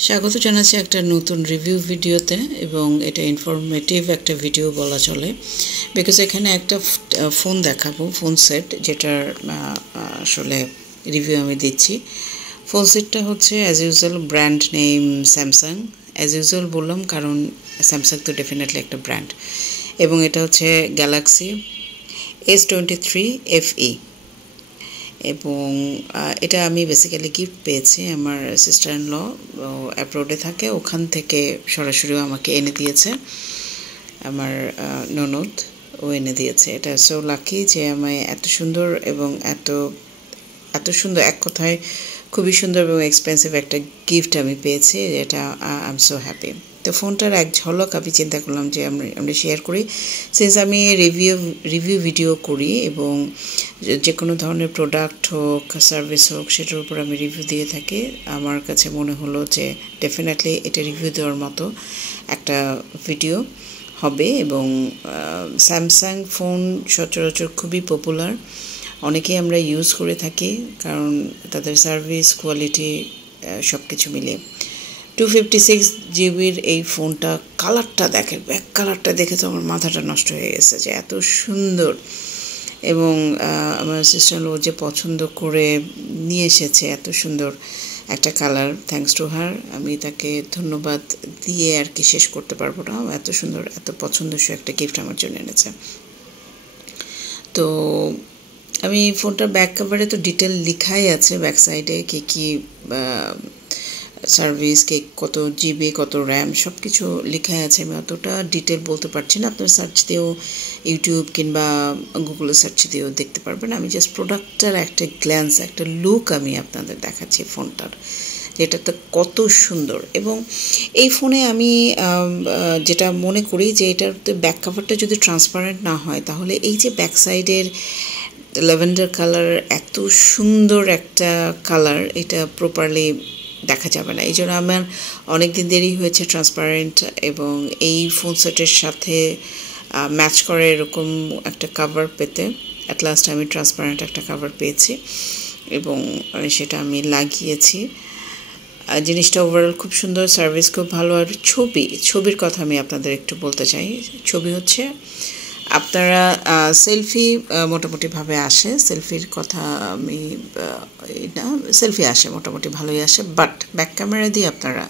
স্বাগত জানাচ্ছি একটা নতুন রিভিউ ভিডিওতে এবং এটা ইনফরমেটিভ একটা ভিডিও বলা চলে বিকজ এখানে একটা ফোন দেখাবো ফোন সেট যেটার আসলে রিভিউ আমি দিচ্ছি ফোন সেটটা হচ্ছে as usual brand name Samsung as usual বললাম কারণ স্যামসাং তো ডেফিনেটলি একটা ব্র্যান্ড এবং এটা হচ্ছে গ্যালাক্সি S23 FE এবং এটা আমি বেসিক্যালি গিফট পেয়েছি আমার সিস্টার ইন ল অ্যাব্রোডে থাকে ওখান থেকে সরাসরি আমাকে এনে দিয়েছে আমার ননদ ও এনে দিয়েছে এটা সো লাকি যে আমায় এত সুন্দর এবং এত সুন্দর এক কথায় খুবই সুন্দর এবং এক্সপেন্সিভ একটা গিফট আমি পেয়েছি এটা আই এম সো হ্যাপি তো ফোনটার এক ঝলক আমি চিন্তা করলাম যে আমরা শেয়ার করি সিন্স আমি রিভিউ ভিডিও করি এবং যে কোনো ধরনের প্রোডাক্ট হোক সার্ভিস হোক সেটার উপর আমি রিভিউ দিয়ে থাকি আমার কাছে মনে হলো যে ডেফিনেটলি এটা রিভিউ দেওয়ার মতো একটা ভিডিও হবে এবং স্যামসাং ফোন সচরাচর খুবই পপুলার অনেকেই আমরা ইউজ করে থাকি কারণ তাদের সার্ভিস কোয়ালিটি সব কিছু মিলিয়ে 256 জিবির এই ফোনটা কালারটা দেখেন ব্যাক কালারটা দেখে তো আমার মাথাটা নষ্ট হয়ে গেছে যে এত সুন্দর এবং আমার সিস্টার ও যে পছন্দ করে নিয়ে এসেছে এত সুন্দর একটা কালার থ্যাঙ্কস টু হার আমি তাকে ধন্যবাদ দিয়ে আর কি শেষ করতে পারবো না এত সুন্দর এত পছন্দসই একটা গিফট আমার জন্য এনেছে তো আমি ফোনটার ব্যাক কভারে তো ডিটেল লেখাই আছে ব্যাক সাইডে কি সার্ভিস কে কত জিবি কত র্যাম সব কিছু লেখা আছে আমি অতটা ডিটেল বলতে পারছি না আপনার সার্চ দিয়েও ইউটিউব কিংবা গুগলে সার্চ দিয়েও দেখতে পারবেন আমি জাস্ট প্রোডাক্টটার একটা গ্ল্যান্স একটা লুক আমি আপনাদের দেখাচ্ছি ফোনটার যেটা তো কত সুন্দর এবং এই ফোনে আমি যেটা মনে করি যে এটার ব্যাক কভারটা যদি ট্রান্সপারেন্ট না হয় তাহলে এই যে ব্যাক সাইডের ল্যাভেন্ডার কালার এত সুন্দর একটা কালার এটা প্রপারলি দেখা যাবে না এই জন্য আমার অনেক দিন দেরি হয়েছে ট্রান্সপারেন্ট এবং এই ফোন সেটের সাথে ম্যাচ করে এরকম একটা কভার পেতে অ্যাট লাস্ট আমি ট্রান্সপারেন্ট একটা কভার পেয়েছি এবং সেটা আমি লাগিয়েছি জিনিসটা ওভারঅল খুব সুন্দর সার্ভিস খুব ভালো আর ছবির কথা আমি আপনাদের একটু বলতে চাই ছবি হচ্ছে আপনারা সেলফি মোটামুটিভাবে আসে সেলফির কথা আমি না সেলফি আসে মোটামুটি ভালোই আসে বাট ব্যাক ক্যামেরা দিয়ে আপনারা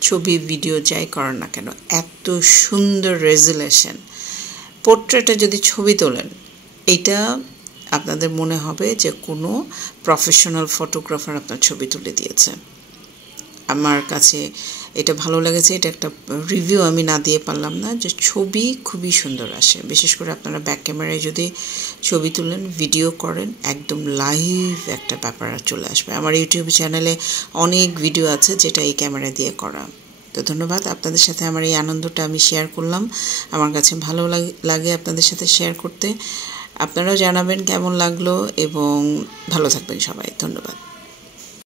ছবি ভিডিও যাই করেন না কেন এত সুন্দর রেজুলেশন পোর্ট্রেটে যদি ছবি তোলেন এটা আপনাদের মনে হবে যে কোনো প্রফেশনাল ফটোগ্রাফার আপনার ছবি তুলে দিয়েছে আমার কাছে এটা ভালো লেগেছে এটা একটা রিভিউ আমি না দিয়ে পারলাম না যে ছবি খুবই সুন্দর আসে বিশেষ করে আপনারা ব্যাক ক্যামেরায় যদি ছবি তুলেন ভিডিও করেন একদম লাইভ একটা ব্যাপার চলে আসবে আমার ইউটিউব চ্যানেলে অনেক ভিডিও আছে যেটা এই ক্যামেরা দিয়ে করা তো ধন্যবাদ আপনাদের সাথে আমার এই আনন্দটা আমি শেয়ার করলাম আমার কাছে ভালো লাগে আপনাদের সাথে শেয়ার করতে আপনারাও জানাবেন কেমন লাগলো এবং ভালো থাকবেন সবাই ধন্যবাদ